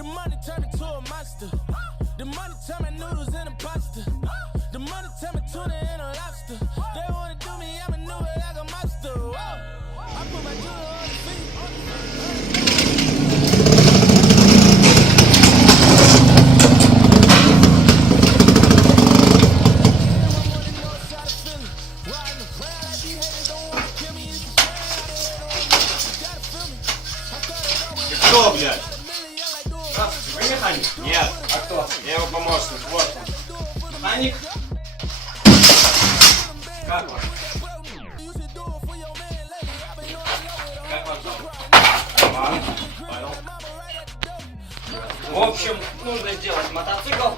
The money turned me to a monster. The money turned my noodles into pasta. The money turned me tuna and a lobster. They wanna do me, I maneuver like a monster. Whoa. I put my jewelry on the feet. Ты кто, блядь? Здравствуйте, вы механик? Нет. А кто? Я его помощник, вот он. Механик? Как вас? Как вас зовут? Роман. Понял. В общем, нужно сделать мотоцикл.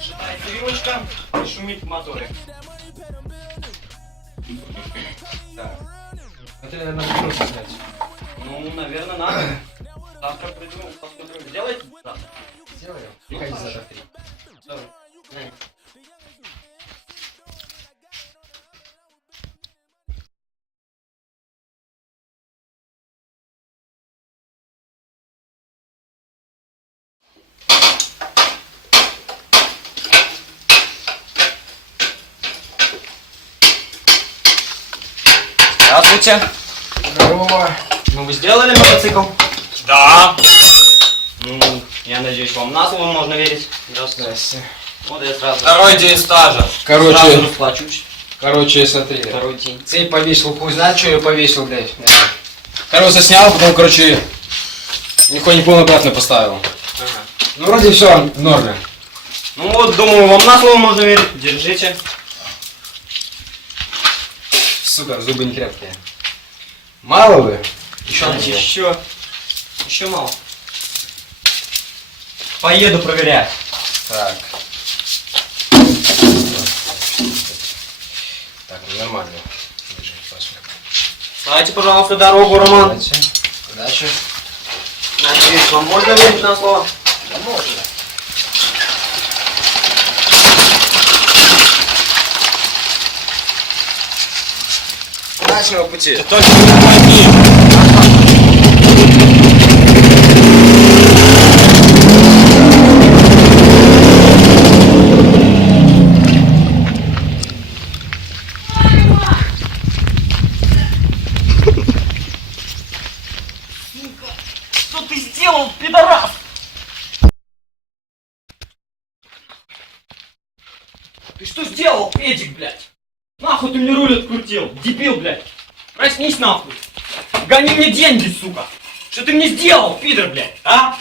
Шатается вилочка и шумит в моторе. Так. Это, наверное, просто снять. Ну, наверное, надо. Завтра приду, посмотрим. Сделайте завтра? Сделаем. Ну, Приходи хорошо. завтра в 3. Давай. На. Здравствуйте. Здорово. Ну, вы сделали мотоцикл? Да. Ну, я надеюсь, вам на слово можно верить. Здравствуйте. Здрасте. Вот я сразу. Второй день стажа. Сразу Короче, расплачусь. смотри. Второй день. Цепь повесил, хуй знает, что я повесил, блядь. Колеса снял, потом, короче, нихуя не понял, обратно поставил. Ага. Ну, вроде все в норме. Ну вот, думаю, вам на слово можно верить. Держите. Сука, зубы не крепкие. Мало вы? Еще надо. Еще мало. Поеду проверять. Так. Так, ну нормально. Держи, посмотрим. Дайте, пожалуйста, дорогу, Роман. Давайте. Удачи. Надеюсь, вам можно верить на слово? Да можно. Удачного пути. Только не помоги. Что ты сделал, пидорас? Ты что сделал, педик, блядь? Нахуй ты мне руль открутил, дебил, блядь. Проснись нахуй. Гони мне деньги, сука. Что ты мне сделал, пидор, блядь, а?